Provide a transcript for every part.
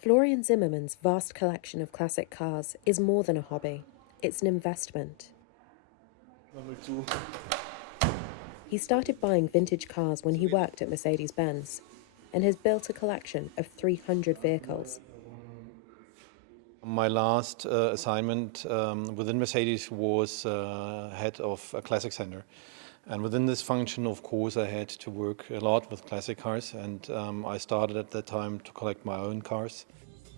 Florian Zimmermann's vast collection of classic cars is more than a hobby, it's an investment. He started buying vintage cars when he worked at Mercedes-Benz and has built a collection of 300 vehicles. My last assignment within Mercedes was head of a classic center. And within this function, of course, I had to work a lot with classic cars, and I started at that time to collect my own cars.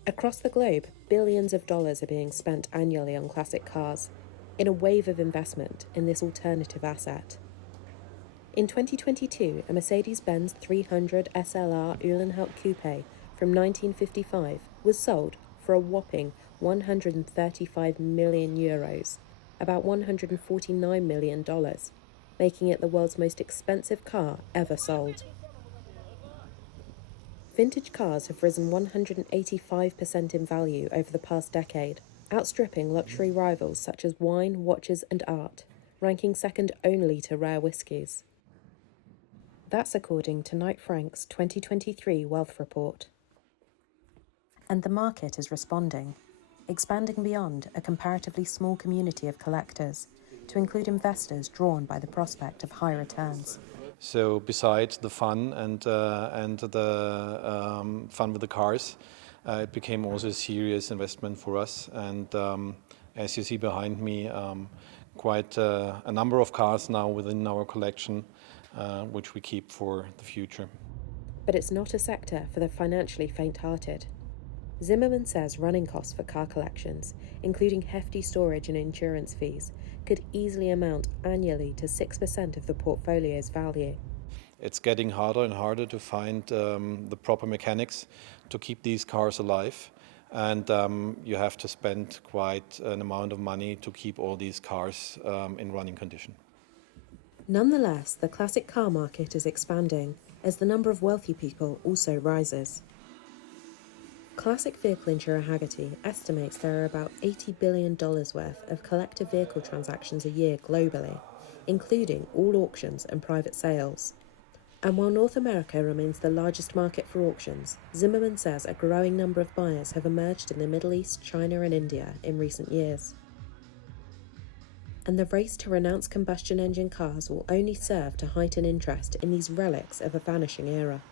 Across the globe, billions of dollars are being spent annually on classic cars, in a wave of investment in this alternative asset. In 2022, a Mercedes-Benz 300 SLR Uhlenhaut Coupe from 1955 was sold for a whopping 135 million euros, about $149 million, making it the world's most expensive car ever sold. Vintage cars have risen 185% in value over the past decade, outstripping luxury rivals such as wine, watches and art, ranking second only to rare whiskies. That's according to Knight Frank's 2023 Wealth Report. And the market is responding, expanding beyond a comparatively small community of collectors to include investors drawn by the prospect of high returns. So besides the fun and the fun with the cars, it became also a serious investment for us. And as you see behind me, quite a number of cars now within our collection, which we keep for the future. But it's not a sector for the financially faint-hearted. Zimmermann says running costs for car collections, including hefty storage and insurance fees, could easily amount annually to 6% of the portfolio's value. It's getting harder and harder to find the proper mechanics to keep these cars alive. And you have to spend quite an amount of money to keep all these cars in running condition. Nonetheless, the classic car market is expanding as the number of wealthy people also rises. Classic vehicle insurer Hagerty estimates there are about $80 billion worth of collective vehicle transactions a year globally, including all auctions and private sales. And while North America remains the largest market for auctions, Zimmermann says a growing number of buyers have emerged in the Middle East, China and India in recent years. And the race to renounce combustion engine cars will only serve to heighten interest in these relics of a vanishing era.